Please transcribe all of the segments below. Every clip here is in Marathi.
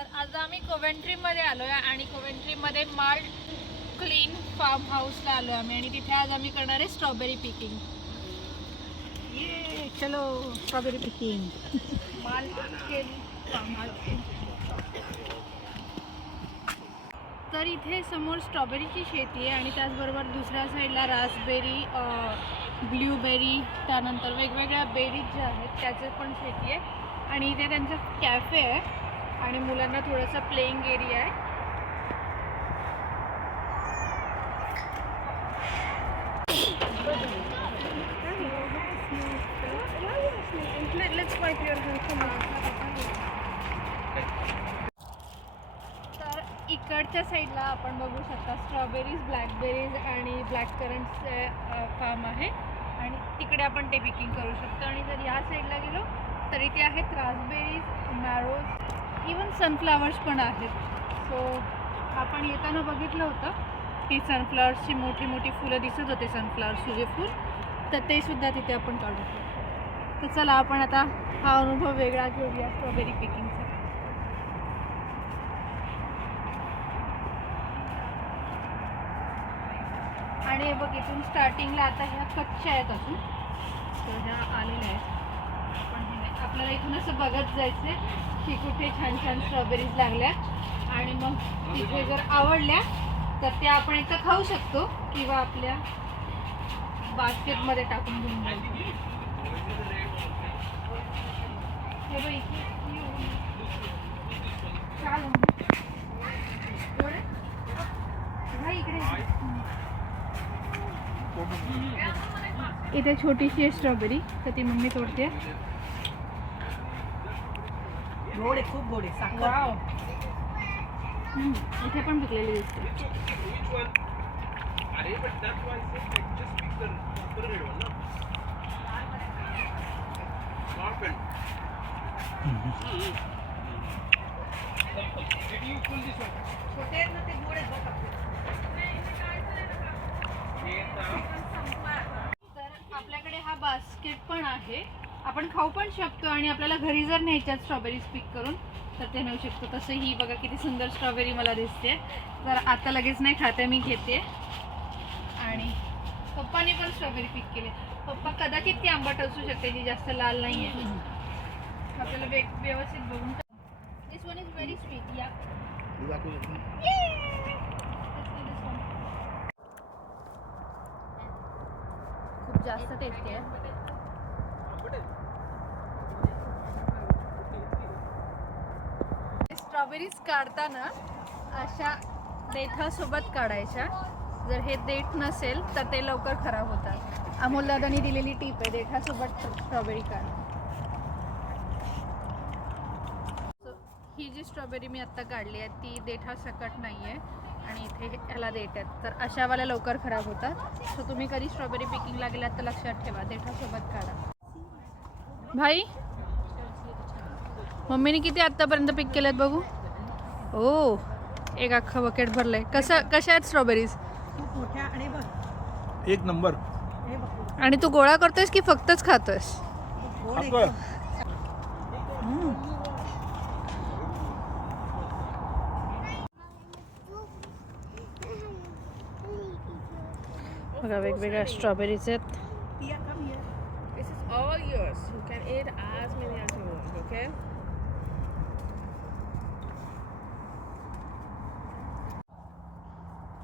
तर आज आम्ही कोवेंट्रीमध्ये आलो आहे आणि कोवेंट्रीमध्ये मार्ट क्लीन फार्म हाऊसला आलो आम्ही. आणि तिथे आज आम्ही करणार आहे स्ट्रॉबेरी पिकिंग ये चलो strawberry picking Mart Clean Farm House तर इथे समोर स्ट्रॉबेरीची शेती आहे आणि त्याचबरोबर दुसऱ्या साईडला रासबेरी ब्ल्यूबेरी त्यानंतर वेगवेगळ्या बेरीज ज्या आहेत त्याचे पण शेती आहे. आणि इथे त्यांचं कॅफे आहे. आणि मुलांना थोडासा प्लेइंग एरिया आहे. तर इकडच्या साईडला आपण बघू शकता स्ट्रॉबेरीज ब्लॅकबेरीज आणि ब्लॅक करंटचे फार्म आहे. आणि तिकडे आपण ते पिकिंग करू शकतो. आणि जर या साईडला गेलो तर इथे आहेत रासबेरीज मॅरोज इवन सनफ्लावर्स पण आहेत. सो आपण येताना बघितलं होतं की सनफ्लावर्सची मोठी मोठी फुलं दिसत होते सनफ्लावर सूर्यफूल तर ते सुद्धा तिथे आपण काढू. तर चला आपण आता हा अनुभव वेगळा घेऊया स्ट्रॉबेरी पिकिंगचा आणि हे बघ इथून स्टार्टिंगला आता ह्या कच्च्या आहेत अजून. तर ह्या आलेल्या आहेत. आपल्याला इथून असं बघत जायचं की कुठे छान छान स्ट्रॉबेरीज लागल्या. आणि मग तिथे जर आवडल्या तर त्या आपण इथं खाऊ शकतो किंवा आपल्या बास्केटमध्ये टाकून घेऊन इथे छोटीशी आहे स्ट्रॉबेरी तर ती मम्मी तोडते. गोड खूप गोड आहे. इथे पण पिकलेली दिसते. आपल्याकडे हा बास्केट पण आहे. आपण खाऊ पण शकतो आणि आपल्याला घरी जर न्यायच्यात स्ट्रॉबेरीज पिक करून तर ते नेऊ शकतो. तसं ही बघा किती सुंदर स्ट्रॉबेरी मला दिसते तर आता लगेच नाही खाते मी घेते. आणि पप्पाने पण स्ट्रॉबेरी पिक केले. पप्पा कदाचित ती आंबट असू शकते जी जास्त लाल नाही आहे आपल्याला व्यवस्थित बघून this one is very sweet या खूप जास्त टेस्टी आहे. स्ट्रॉबेरीज काढताना अशा देठासोबत काढायच्या. जर हे देठ नसेल तर ते लवकर खराब होतात. अमोल दादानी दिलेली टीप आहे देठासोबत स्ट्रॉबेरी काढ. ही जी स्ट्रॉबेरी मी आत्ता काढली आहे ती देठासकट नाही आहे आणि इथे ह्याला देठ आहेत. तर अशावाल्या लवकर खराब होतात. सो तुम्ही कधी स्ट्रॉबेरी पिकिंगला गेलात तर लक्षात ठेवा देठासोबत काढा. भाई मम्मीने किती आत्तापर्यंत पिक केल्यात बघू ओ एक अख्खं बकेट भरलंय कसं कशा आहेत स्ट्रॉबेरीज खूप मोठ्या आणि बघ एक नंबर आणि तू गोळा करतोयस की फक्तच खातोयस. हम्म. बघा वेगवेगळ्या स्ट्रॉबेरीज आहेत. This is all yours. You can eat as many as you want, okay?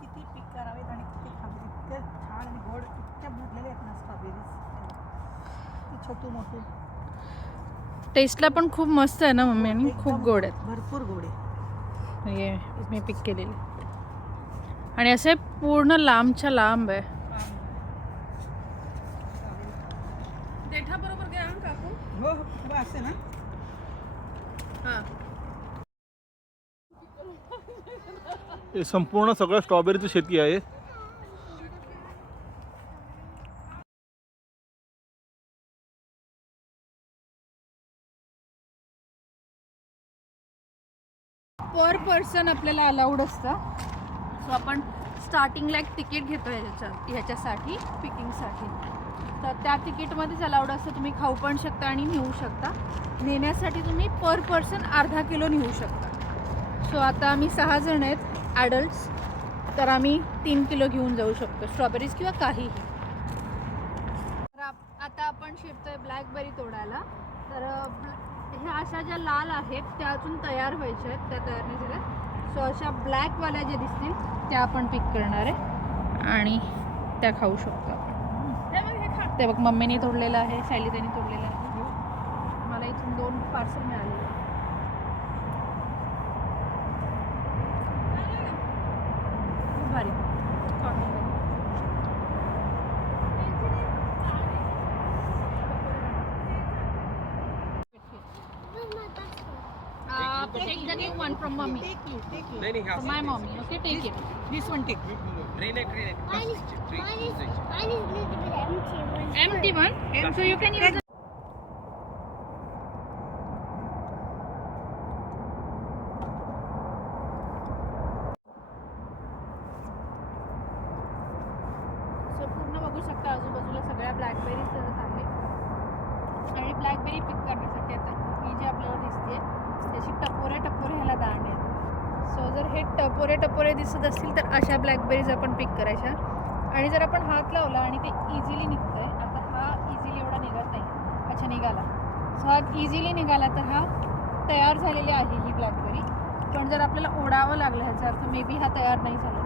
किती पीक करावेत आणि किती खावेत इतके छान आणि गोड इतक्या भरलेले आहेत ना स्ट्रॉबेरीज ती छोटू मोठू टेस्टला पण खूप मस्त आहे ना मम्मी? आणि खूप गोड आहेत. भरपूर गोड आहे हे मी पिक केलेली. आणि असे पूर्ण लांबच्या लांब आहे. देठा बरोबर घ्या हं, काकू. हो हो किंवा असे ना. हां. हे संपूर्ण सगळं स्ट्रॉबेरीची शेती आहे. पर्सन आपल्याला अलाउड असतं सो आपण स्टार्टिंगला एक तिकीट घेतो ह्याच्या ह्याच्यासाठी पिकिंगसाठी तर त्या तिकीटमध्येच अलाउड असतं. तुम्ही खाऊ पण शकता आणि नेऊ शकता. नेण्यासाठी तुम्ही पर पर्सन अर्धा किलो नेऊ शकता. सो आता आम्ही सहा जण आहेत ॲडल्ट्स तर आम्ही तीन किलो घेऊन जाऊ शकतो. स्ट्रॉबेरीज किंवा काहीही. तर आता आपण शिरतो आहे ब्लॅकबेरी तोडायला. तर ह्या अशा ज्या लाल आहेत त्या अजून तयार व्हायच्या आहेत. त्या तयार नाही झाल्या. सो अशा ब्लॅकवाल्या ज्या दिसतील त्या आपण पिक करणार आहे. आणि त्या खाऊ शकतो आपण. ते बघ मम्मीने तोडलेलं आहे शैलीताईने तोडलेलं आहे. मला इथून दोन पार्सल मिळाले. take, take the new one from mommy. Take you, take you. Nahi, from my mommy. Okay, take this, it. This one take. Drain it, drain it. Mine is, mine is, mine is empty one. Empty one? So you can use टपोरे टपोरे दिसत असतील तर अशा ब्लॅकबेरीज आपण पिक करायच्या. आणि जर आपण हात लावला आणि ते इझिली निघतं आहे आता हा इझिली एवढा निघत नाही. अच्छा निघाला. सो हा इझिली निघाला तर हा तयार झालेली आहे ही ब्लॅकबेरी पण जर आपल्याला ओढावं लागलं ह्याचा अर्थ मे बी हा तयार नाही झाला.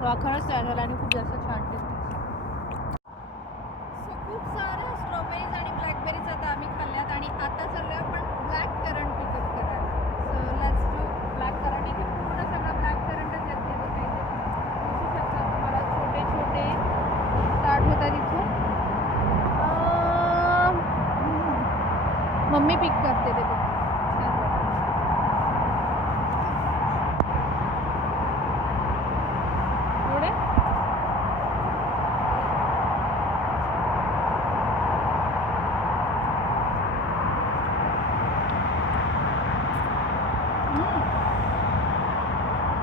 तो हा खरंच तयार झाला आणि खूप जास्त छान टेस्ट सो खूप साऱ्या स्ट्रॉबेरीज आणि ब्लॅकबेरीज आता आम्ही खाल्ल्यात आणि आता चाललोय आपण ब्लॅक करंट पिकअप करायला so let's do black currant इथे पूर्ण सगळा ब्लॅक करंटच येत नाही काही दिसू शकता तुम्हाला छोटे छोटे स्टार्ट होतात इथून अं, मम्मी पिक करते ते बघ.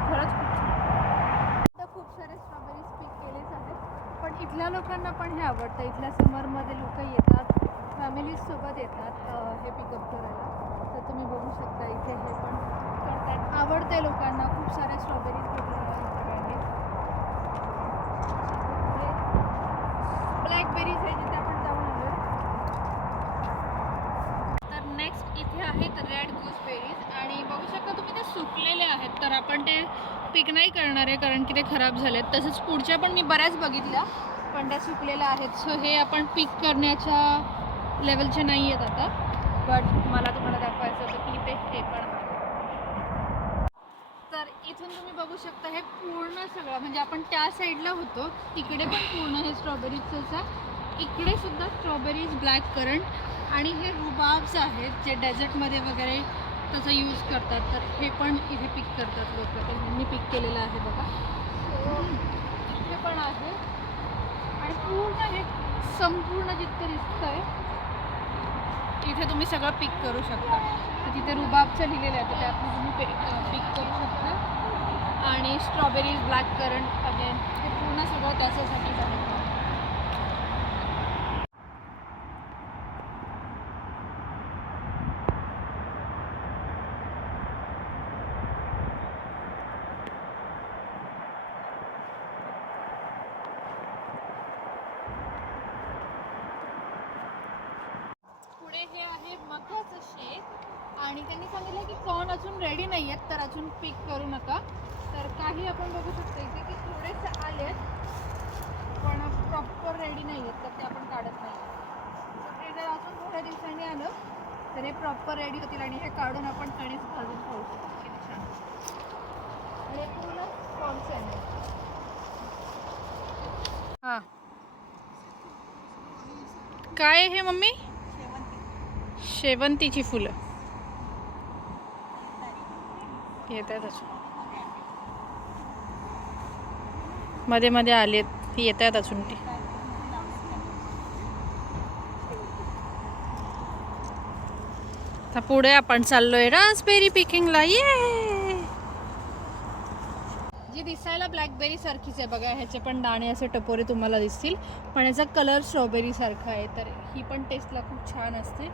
खरंच खूप सारे स्ट्रॉबेरीज पिक पण इथल्या लोकांना पण हे आवडतं. इथल्या समरमध्ये लोक येतात. फॅमिलीज सोबत येतात. पिकअप करायला तर तुम्ही बघू शकता इथे हे पण करतात आवडते लोकांना. खूप सारे स्ट्रॉबेरीज घेतलेले आहेत सगळ्यांनी ब्लॅकबेरीज आहे जिथे आपण जाऊन आलो तर नेक्स्ट इथे आहेत रेड गुसबेरीज आणि बघू शकता तुम्ही ते सुकलेले आहेत. तर आपण ते पिक नाही करणार आहे कारण की ते खराब झालेत. तसंच पुढच्या पण मी बऱ्याच बघितल्या पण त्या सुकलेल्या आहेत. सो हे आपण पिक करण्याच्या लेवलचे नाही आहेत आता. बट मला तुम्हाला दाखवायचं होतं की ते हे पण तर इथून तुम्ही बघू शकता हे पूर्ण सगळं म्हणजे आपण त्या साईडला होतो. तिकडे पण पूर्ण हे स्ट्रॉबेरीजचं इकडे सुद्धा स्ट्रॉबेरीज ब्लॅक करंट आणि हे रुबाब्स आहेत जे डेझर्टमध्ये वगैरे त्याचा यूज करतात. तर हे पण इथे पिक करतात लोक. तर ह्यांनी पिक केलेलं आहे बघा. So, इथे पण आहे. आणि पूर्ण हे संपूर्ण जितकं आहे इथे तुम्ही सगळं पिक करू शकता. तर तिथे रुबाबचं लिहिलेलं आहे तर त्यातून तुम्ही पे पिक करू शकता. आणि स्ट्रॉबेरीज ब्लॅक करंट अगेन हे पूर्ण सगळं त्याच्यासाठीच आहे जे हे आहे मक्याचं शेत आणि त्यांनी सांगितलं की कॉर्न अजून रेडी नाही आहेत तर अजून पिक करू नका. तर काही आपण बघू शकतो इथे की थोडेसे आले पण प्रॉपर रेडी नाही आहेत तर ते आपण काढत नाही. तर ते जर अजून थोड्या दिवसांनी आलं तर हे प्रॉपर रेडी होतील आणि हे काढून आपण कणीस भाजून खाऊ शकतो. किती छान. आणि हे पूर्ण कॉर्नचं आहे. हां. काय हे मम्मी? शेवंतीची फुलं. येत आहेत अजून मध्ये मध्ये आलेत ती येत आहेत अजून ती. आता पुढे आपण चाललोय रासबेरी पिकिंगला. ये जी दिसायला ब्लॅकबेरी सारखीच आहे बघा ह्याचे पण दाणे असे टपोरे तुम्हाला दिसतील. पण याचा कलर स्ट्रॉबेरी सारखा आहे तर ही पण टेस्टला खूप छान असते.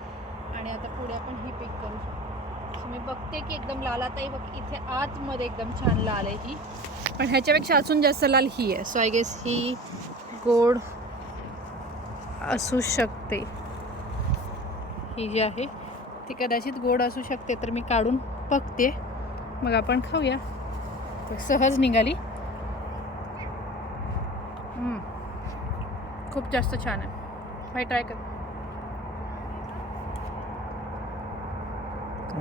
आणि आता पुढे आपण ही पिक करू शकतो. मी बघते की एकदम लालाताई बघ इथे आतमध्ये एकदम छान लाल आहे ही. पण ह्याच्यापेक्षा अजून जास्त लाल ही आहे. सो आय गेस ही गोड असू शकते. ही जी आहे ती कदाचित गोड असू शकते तर मी काढून बघते. मग आपण खाऊया. सहज निघाली. खूप जास्त छान आहे. ट्राय कर.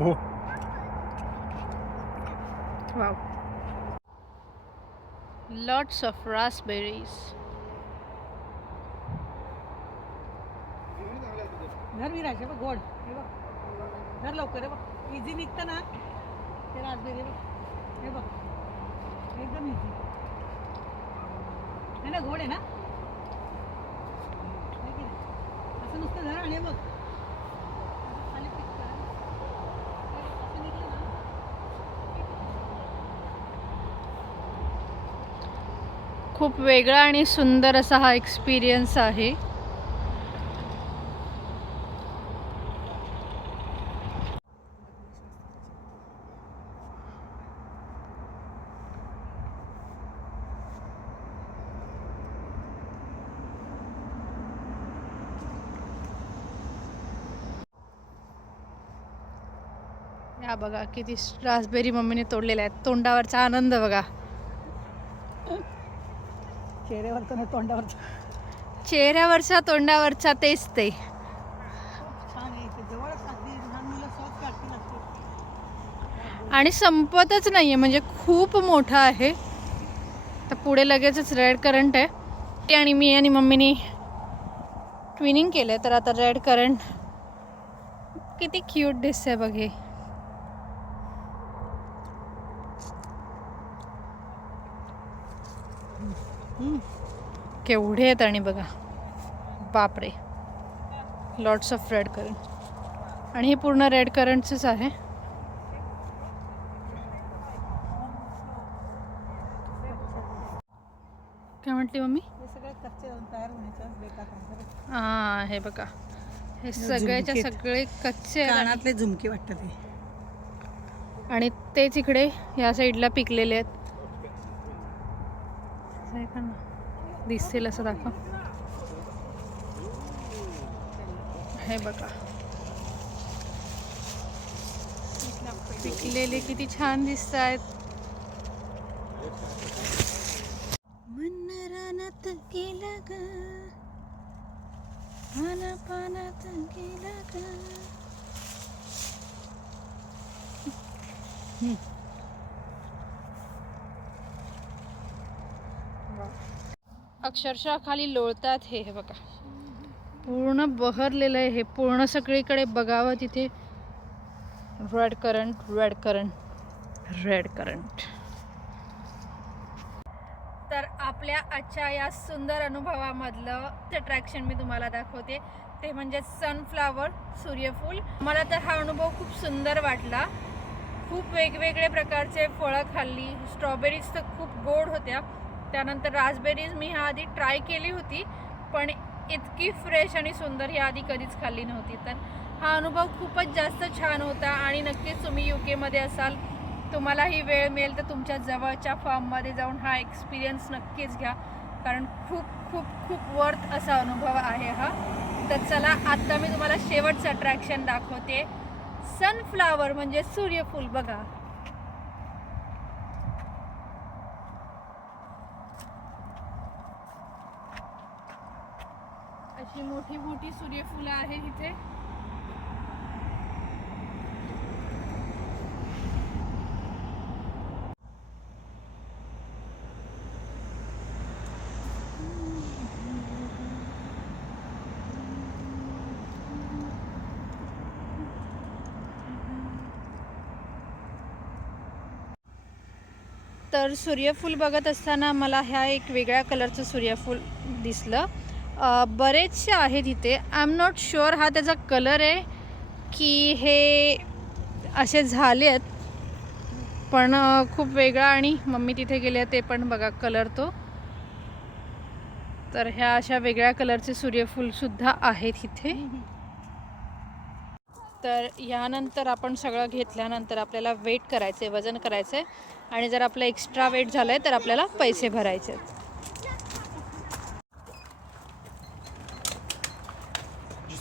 हो वाव लॉट्स ऑफ रासबेरीज धर विराज हे बघ गोड. हे बघ. धर लवकर हे बघ. इझी निघतं ना? ते राजबेरी हे बघ. हे बघ. एकदम इझी आहे ना गोड आहे ना? है? असं नुसतं धर आणि हे बघ असं खाली pick कर. हे असं निघलं ना खूप वेगळा आणि सुंदर असा हा एक्सपिरियन्स आहे. या बघा किती रासबेरी मम्मीने तोडलेल्या आहेत. तोंडावरचा आनंद बघा. चेहऱ्यावरचं नाही तोंडावरचं. चेहऱ्यावरचा तोंडावरचा तेच ते. आणि संपतच नाही आहे म्हणजे खूप मोठा आहे. तर पुढे लगेचच रेड करंट आहे. ते आणि मी आणि मम्मीनी ट्विनिंग केलं तर आता रेड करंट किती क्यूट दिसतंय बघ केवढे आहेत आणि बघा. बापरे. लॉट्स ऑफ रेड करंट आणि हे पूर्ण रेड करंटचंच आहे. काय म्हटली मम्मी? हे हा हे बघा. हे सगळ्याच्या. सगळे कच्चे कानातले झुमके वाटतात आणि तेच इकडे या साईडला पिकलेले आहेत. असं आहे का ना दिसतील असं दाखव. हे बघा. पिकलेले किती छान दिसत आहेत मन रानात गेला ग. मन पानात गेला ग. अक्षरशः खाली लोळतात हे हे बघा. पूर्ण बहरलेलं आहे हे. पूर्ण सगळीकडे बघावं तिथे. Red currant red currant red currant तर आपल्या आजच्या या सुंदर अनुभवामधलं अट्रॅक्शन मी तुम्हाला दाखवते. ते म्हणजे सनफ्लावर सूर्यफूल. मला तर हा अनुभव खूप सुंदर वाटला. खूप वेगवेगळे प्रकारचे फळं खाल्ली. स्ट्रॉबेरीज तर खूप गोड होत्या. त्यानंतर रासबेरीज मी ह्या आधी ट्राय केली होती पण इतकी फ्रेश आणि सुंदर ही आधी कधीच खाल्ली नव्हती. तर हा अनुभव खूपच जास्त छान होता आणि नक्कीच तुम्ही यू केमध्ये असाल तुम्हाला ही वेळ मिळेल तर तुमच्या जवळच्या फार्ममध्ये जाऊन हा एक्सपिरियन्स नक्कीच घ्या. कारण खूप खूप खूप वर्थ असा अनुभव आहे हा. तर चला आत्ता मी तुम्हाला शेवटचं अट्रॅक्शन दाखवते. सनफ्लावर म्हणजे सूर्यफूल बघा अशी मोठी मोठी सूर्यफुलं आहे इथे. तर सूर्यफूल बघत असताना मला ह्या एक वेगळ्या कलरचं सूर्यफूल दिसलं. बरेचसे आहेत इथे. आय एम नॉट शुअर हा त्याचा कलर आहे की हे असे झाले आहेत. पण खूप वेगळा आणि मम्मी तिथे गेले ते पण बघा कलर तो. तर ह्या अशा वेगळ्या कलरचे सूर्यफूलसुद्धा आहेत इथे. तर यानंतर आपण सगळं घेतल्यानंतर आपल्याला वेट करायचं आहे वजन करायचं आहे आणि जर आपलं एक्स्ट्रा वेट झालं आहे तर आपल्याला पैसे भरायचे आहेत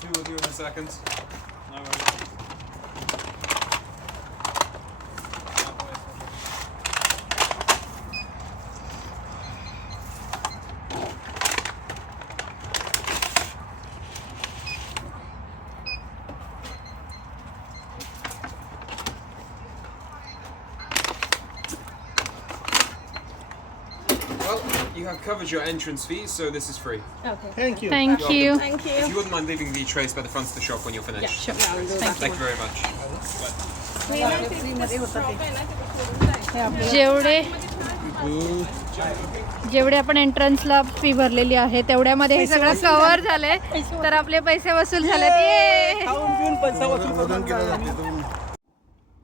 Be with you in a second. You covered your entrance fees, so this is free. Thank you thank You're you welcome. If you wouldn't mind leaving the trays by the front of the shop when you're finished. Thank you very much. फ्रीमध्ये होतं ते हे आपलं जेवढे जेवढे आपण एंट्रन्सला फी भरलेली आहे तेवढ्यामध्ये हे सगळं कव्हर झाले तर आपले पैसे वसूल झाले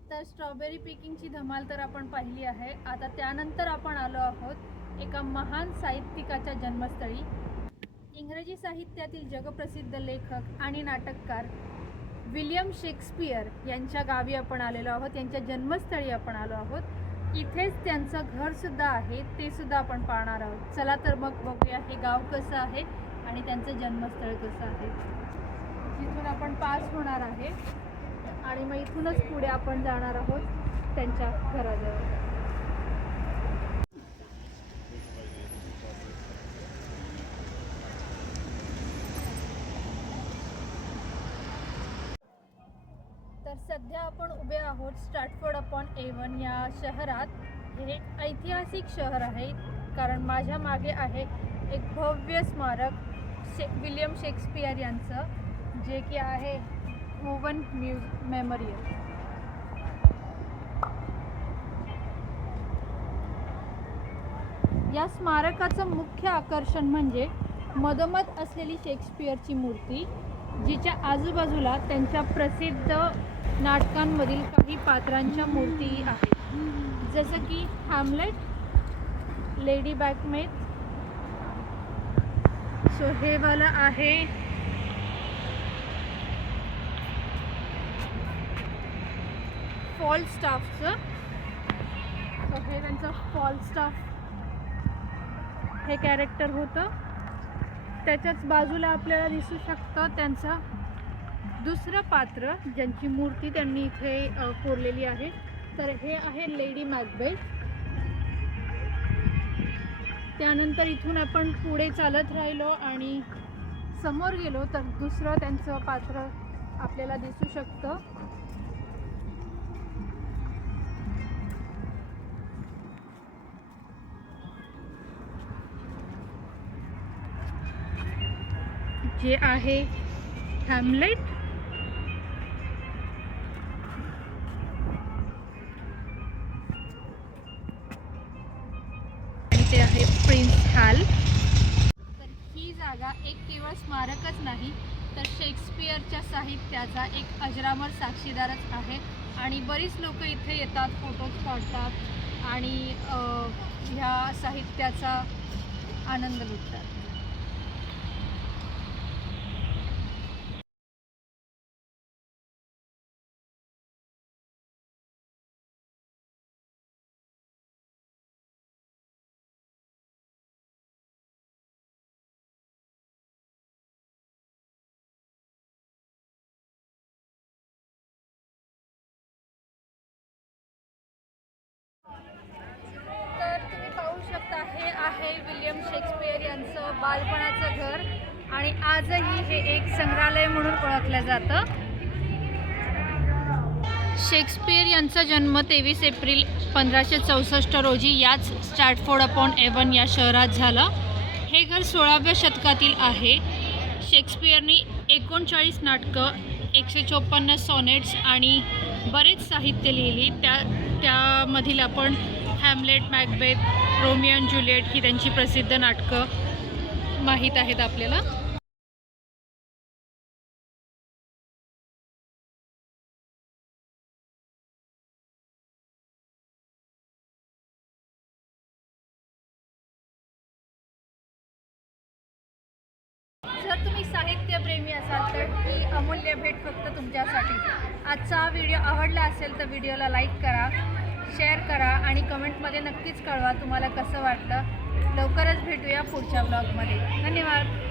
तर स्ट्रॉबेरी पिकिंगची धमाल तर आपण पाहिली आहे आता त्यानंतर आपण आलो आहोत एका महान साहित्यिकाच्या जन्मस्थळी. इंग्रजी साहित्यातील जगप्रसिद्ध लेखक आणि नाटककार विलियम शेक्सपियर यांच्या गावी आपण आलेलो आहोत यांच्या जन्मस्थळी आपण आलो आहोत. इथेच त्यांचं घरसुद्धा आहे ते सुद्धा आपण पाहणार आहोत. चला तर मग बघूया हे गाव कसं आहे आणि त्यांचं जन्मस्थळ कसं आहे. तिथून आपण पास होणार आहे आणि मग इथूनच पुढे आपण जाणार आहोत त्यांच्या घराजवळ तर सध्या आपण उभे आहोत स्टॅटफोर्ड अपॉन एवन या शहरात हे एक ऐतिहासिक शहर आहे. कारण माझ्या मागे आहे एक भव्य स्मारक शे विलियम शेक्सपियर यांचं जे की आहे ओवन म्यूज मेमोरियल. या स्मारकाचं मुख्य आकर्षण म्हणजे मधोमध असलेली शेक्सपियरची मूर्ती जिच्या आजूबाजूला त्यांच्या प्रसिद्ध नाटकांमधील काही पात्रांच्या मूर्तीही आहेत. जसं की हॅमलेट लेडी बॅकमेथ सो हे वाला आहे. फॉल स्टाफचं सो हे त्यांचं फॉल स्टाफ हे कॅरेक्टर होतं. त्याच्याच बाजूला आपल्याला दिसू शकतं त्यांचा दुसरं पात्र ज्यांची मूर्ती त्यांनी इथे कोरलेली आहे तर हे आहे लेडी मॅकबेथ. त्यानंतर इथून आपण पुढे चालत राहिलो आणि समोर गेलो तर दुसरं त्यांचं पात्र आपल्याला दिसू शकतं. जे आहे हॅमलेट प्रिन्स हॅल. तर ही जागा एक केवळ स्मारकच नाही तर शेक्सपियरच्या साहित्याचा एक अजरामर साक्षीदारच आहे. आणि बरीच लोक इथे येतात फोटोज काढतात आणि ह्या साहित्याचा आनंद लुटतात. आहे विलियम शेक्सपियर यांचं बालपणाचं घर आणि आजही हे एक संग्रहालय म्हणून ओळखलं जातं. शेक्सपियर यांचा जन्म तेवीस एप्रिल पंधराशे चौसष्ट रोजी याच स्टॅटफोर्ड अपॉन एवन या शहरात झाला. हे घर सोळाव्या शतकातील आहे. शेक्सपियरनी एकोणचाळीस नाटकं एकशे चोपन्न सॉनेट्स आणि बरेच साहित्य लिहिली. त्या त्यामधील आपण Hamlet Macbeth Romeo and Juliet ही त्यांची प्रसिद्ध नाटकं माहीत आहेत आपल्याला. जर तुम्ही साहित्यप्रेमी असाल तर ही अमूल्य भेट फक्त तुमच्यासाठी. आजचा व्हिडिओ आवडला असेल तर व्हिडिओला लाईक करा. शेअर करा आणि कमेंटमध्ये नक्कीच कळवा तुम्हाला कसं वाटलं लवकरच भेटूया पुढच्या ब्लॉगमध्ये. धन्यवाद.